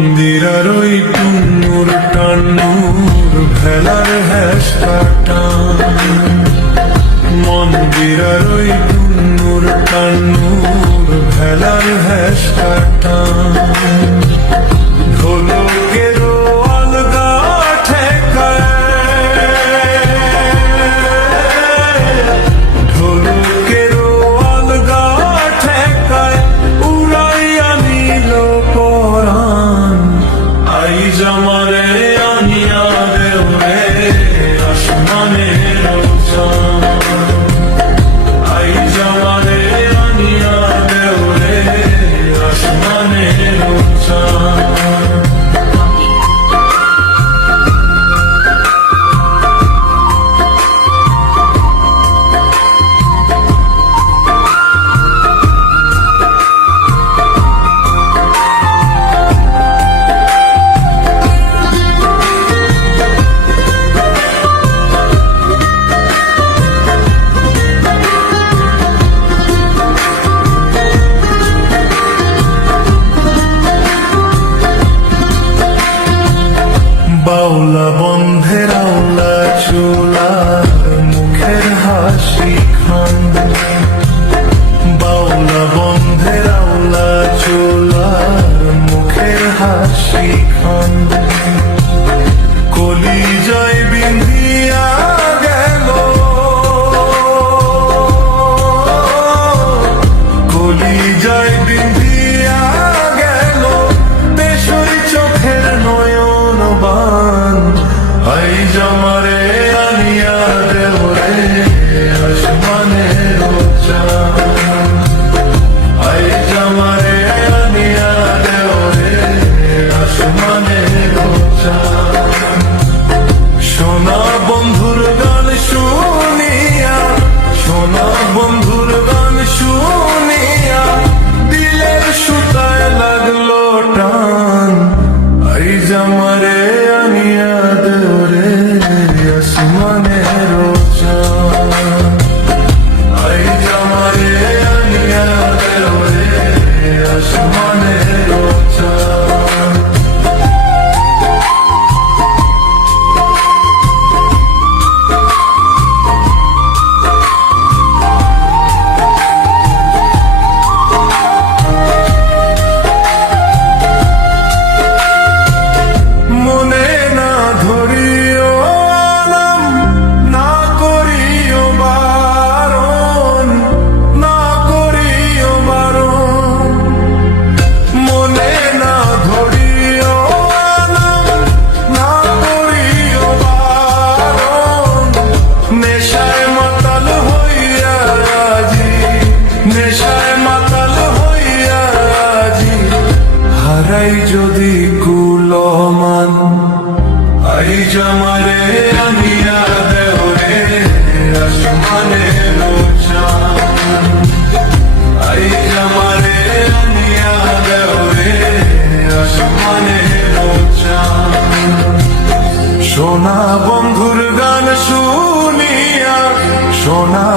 মন্দিরের ওই টুন্নুর টান্নুর ভেলার হেসটা টান, মন্দিরের ওই টুন্নুর টান্নুর ভেলার হেসটা টান, ঢোলকেরও আলগা ঠেকায়, ঢোলকেরও আলগা ঠেকায় উড়াইয়া নিল পরাণ। আইজ আমারে আনিয়া দেও রে আসমানের চাঁদ, আইজ আমারে আনিয়া দেও রে আসমানের চাঁদ। বাউলা বন্ধের আওলা চুলার মুখের হাসি খান, বাউলা বন্ধের আওলা চুলার মুখের হাসি খান, কলিজায় বিন্ধিয়া গেল, কলিজায় বিন্ধিয়া গেল বেসই চোখের নয়ন বান। আইজ আমারে আনিয়া দেও রে আসমানের চাঁদ, আইজ আমারে আনিয়া দেও রে আসমানের চাঁদ। সোনা বন্ধুর গান শুনিয়া, সোনা বন্ধুর গান শুনিয়া দিলের সুতায় লাগলো টান। আইজ আমারে আনিয়া দেও রে আসমানের চাঁদ, আইজ আমারে আনিয়া দেও রে আসমানের চাঁদ। মনে না ধরিও আলম, না করিও বারণ, না করিও বারণ, মনে না ধরিও আলম, না করিও বারণ। নেশায় মাতাল হইয়া আজি, নেশায় মাতাল হইয়া আজি হারাই যদি কুলমান। আইজ আমারে আনিয়া দেও রে আসমানের চাঁদ, আইজ আমারে আনিয়া দেও রে আসমানের চাঁদ। সোনা বন্ধুর গান শুনিয়া, সোনা